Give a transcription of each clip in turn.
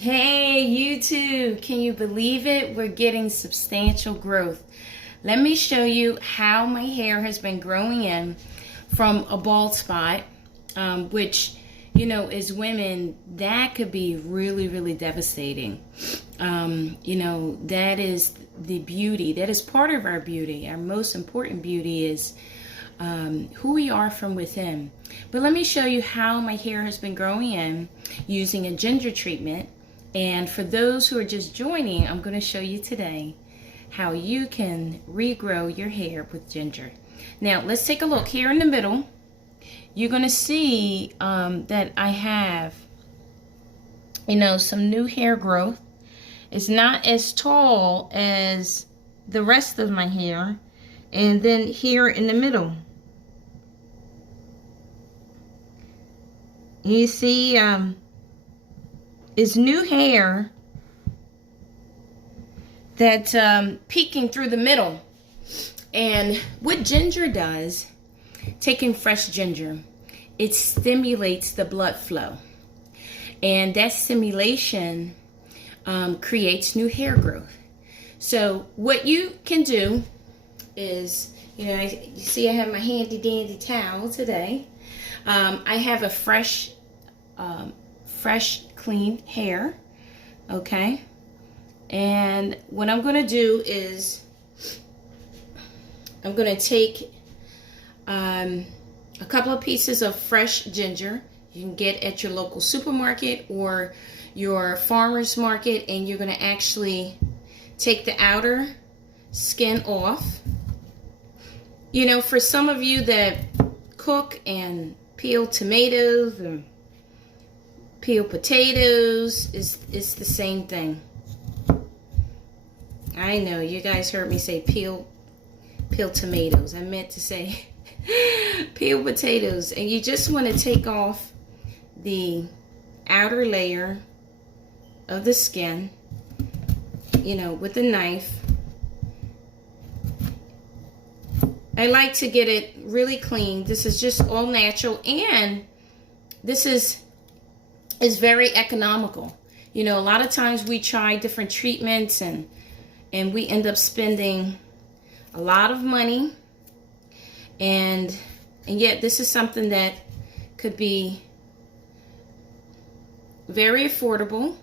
Hey, YouTube, can you believe it? We're getting substantial growth. Let me show you how my hair has been growing in from a bald spot, which, as women, that could be really, really devastating. That is the beauty. That is part of our beauty. Our most important beauty is who we are from within. But let me show you how my hair has been growing in using a ginger treatment. And for those who are just joining, I'm going to show you today how you can regrow your hair with ginger. Now, let's take a look here in the middle. You're going to see that I have, some new hair growth. It's not as tall as the rest of my hair. And then here in the middle, you see is new hair that's peeking through the middle. And what ginger does, taking fresh ginger, it stimulates the blood flow. And that stimulation creates new hair growth. So what you can do is, you see I have my handy dandy towel today. I have a fresh clean hair, okay? And what I'm going to do is I'm going to take a couple of pieces of fresh ginger you can get at your local supermarket or your farmer's market, and you're going to actually take the outer skin off. For some of you that cook and peel tomatoes and peel potatoes, it's the same thing. I know you guys heard me say peel tomatoes. I meant to say peel potatoes. And you just want to take off the outer layer of the skin, with a knife. I like to get it really clean. This is just all natural, and this is very economical. A lot of times we try different treatments and we end up spending a lot of money, and yet this is something that could be very affordable.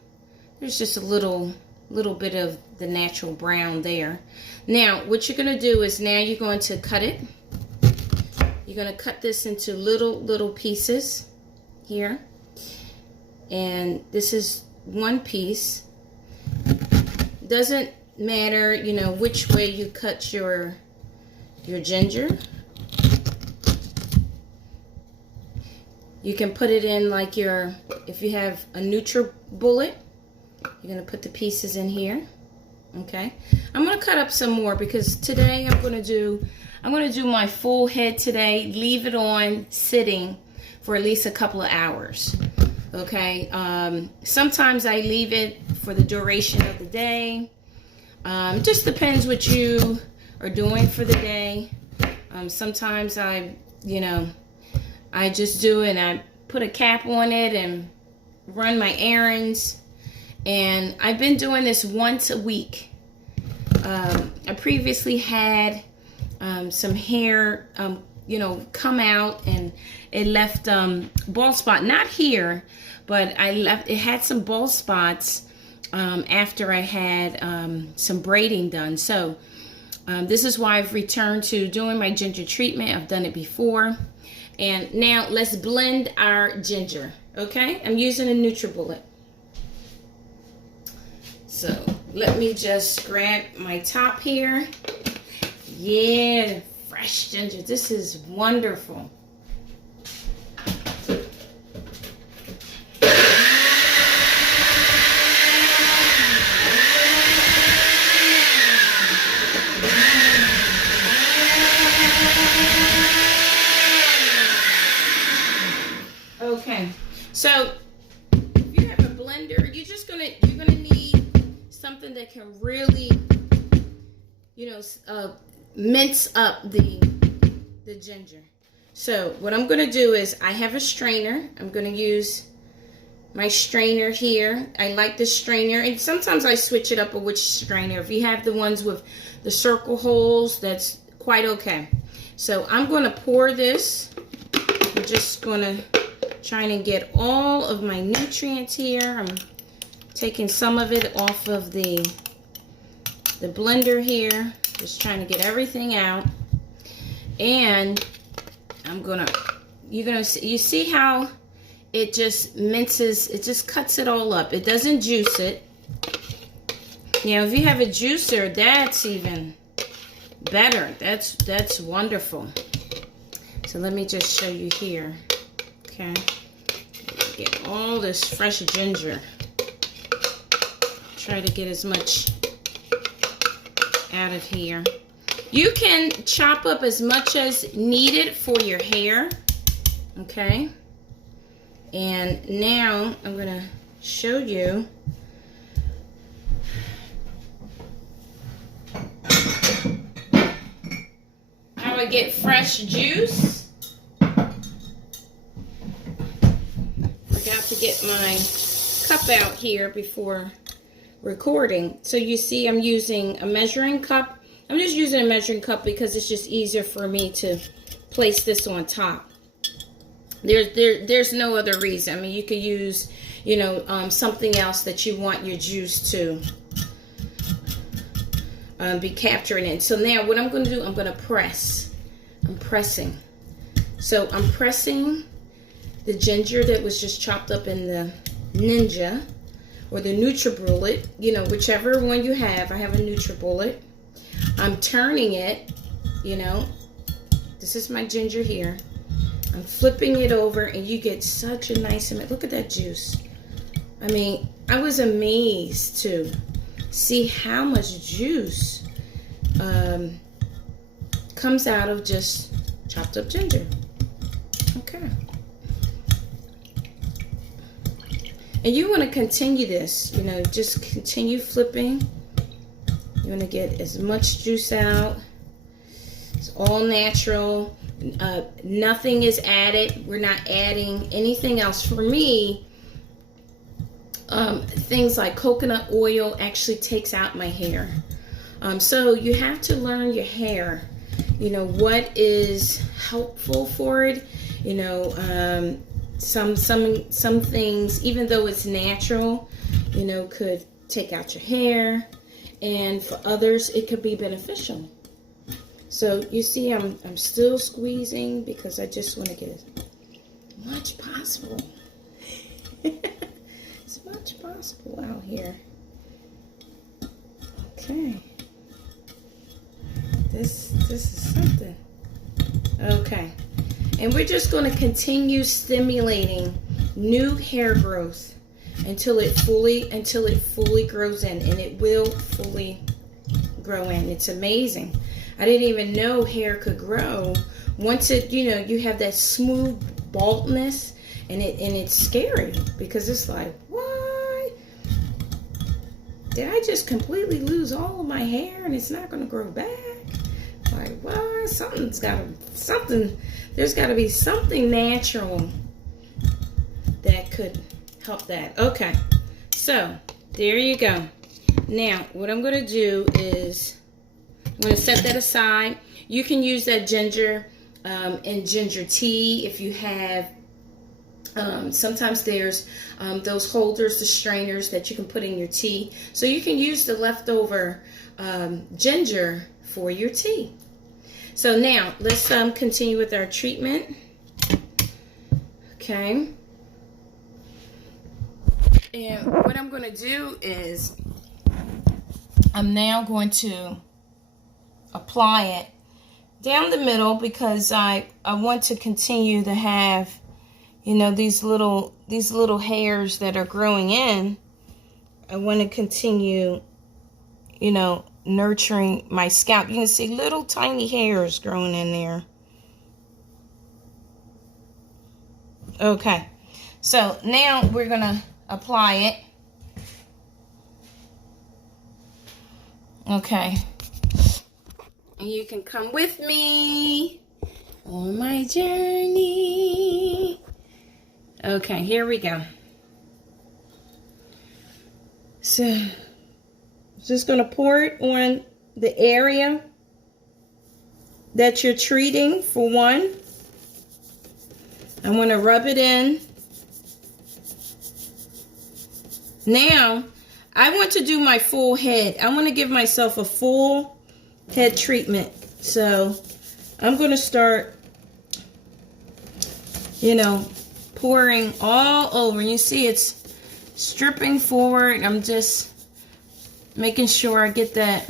There's just a little bit of the natural brown there. Now what you're going to do is now you're going to cut it. You're going to cut this into little pieces here. And this is one piece. Doesn't matter, which way you cut your ginger. You can put it in like if you have a NutriBullet, you're going to put the pieces in here. Okay. I'm going to cut up some more because today I'm going to do my full head today, leave it on sitting for at least a couple of hours. Okay, sometimes I leave it for the duration of the day. Just depends what you are doing for the day. Sometimes I just do it and I put a cap on it and run my errands. And I've been doing this once a week. I previously had some hair come out, and it left bald spot, not here, but it had some bald spots after I had some braiding done. So this is why I've returned to doing my ginger treatment. I've done it before. And now let's blend our ginger. Okay, I'm using a NutriBullet. So let me just grab my top here. Yeah, fresh ginger. This is wonderful. Okay, so if you have a blender, you're gonna need something that can really, mince up the ginger. So what I'm going to do is I have a strainer. I'm going to use my strainer here. I like this strainer, and sometimes I switch it up with which strainer. If you have the ones with the circle holes, that's quite okay. So I'm going to pour this. I'm just going to try and get all of my nutrients here. I'm taking some of it off of the blender here. Just trying to get everything out. And I'm going to, you see how it just minces, it just cuts it all up. It doesn't juice it. You know, if you have a juicer, that's even better. That's wonderful. So let me just show you here. Okay. Get all this fresh ginger. Try to get as much out of here. You can chop up as much as needed for your hair. Okay. And now I'm going to show you how I get fresh juice. Forgot to get my cup out here before recording. So you see I'm using a measuring cup. I'm just using a measuring cup because it's just easier for me to place this on top. There's no other reason. I mean, you could use, you know, something else that you want your juice to be capturing in. So now what I'm going to do, I'm going to press. I'm pressing. So I'm pressing the ginger that was just chopped up in the Ninja or the NutriBullet, you know, whichever one you have. I have a NutriBullet. I'm turning it, you know. This is my ginger here. I'm flipping it over, and you get such a nice amount. Look at that juice. I mean, I was amazed to see how much juice comes out of just chopped up ginger. Okay. And you want to continue this, you know, just continue flipping. You want to get as much juice out. It's all natural. Nothing is added. We're not adding anything else. For me, things like coconut oil actually takes out my hair. So you have to learn your hair. You know, what is helpful for it. You know, some things, even though it's natural, you know, could take out your hair. And for others, it could be beneficial. So you see, I'm still squeezing because I just want to get as much possible. As much possible out here. Okay. This is something. Okay. And we're just going to continue stimulating new hair growth until it fully grows in, and it will fully grow in. It's amazing. I didn't even know hair could grow. Once it, you know, you have that smooth baldness, and it's scary because it's like, what? Did I just completely lose all of my hair and it's not going to grow back? Like, what? There's got to be something natural that could help that. Okay, so there you go. Now what I'm going to do is I'm going to set that aside. You can use that ginger in ginger tea if you have. Sometimes there's those holders, the strainers that you can put in your tea, so you can use the leftover ginger for your tea. So now let's continue with our treatment. Okay. And what I'm going to do is I'm now going to apply it down the middle because I want to continue to have, you know, these little hairs that are growing in. I want to continue, you know, nurturing my scalp. You can see little tiny hairs growing in there. Okay, so now we're going to apply it. Okay. And you can come with me on my journey. Okay, here we go. So just going to pour it on the area that you're treating for one. I'm going to rub it in. Now, I want to do my full head. I want to give myself a full head treatment. So I'm going to start, you know, pouring all over. You see it's stripping forward. I'm just making sure I get that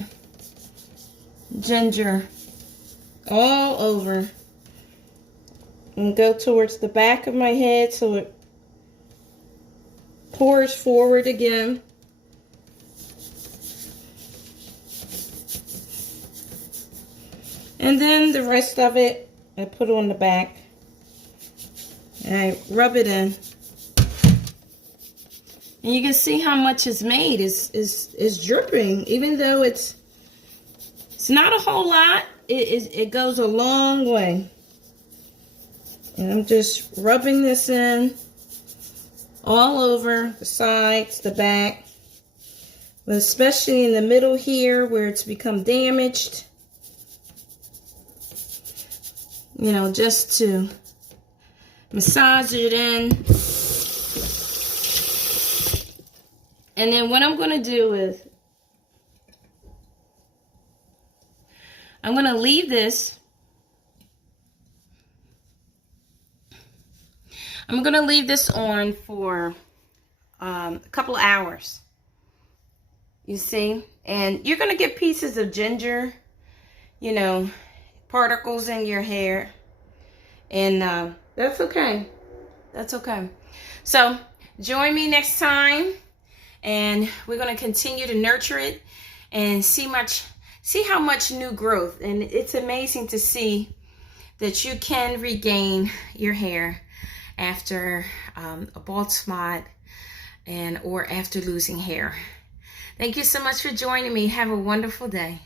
ginger all over. And go towards the back of my head so it pours forward again. And then the rest of it, I put on the back. And I rub it in. And you can see how much is made. It's dripping. Even though it's not a whole lot, it goes a long way. And I'm just rubbing this in all over the sides, the back, but especially in the middle here where it's become damaged. You know, just to massage it in. And then what I'm going to do is I'm going to leave this. I'm going to leave this on for a couple of hours. You see? And you're going to get pieces of ginger, you know, particles in your hair. And that's okay. That's okay. So join me next time. And we're going to continue to nurture it and see how much new growth. And it's amazing to see that you can regain your hair after a bald spot or after losing hair. Thank you so much for joining me. Have a wonderful day.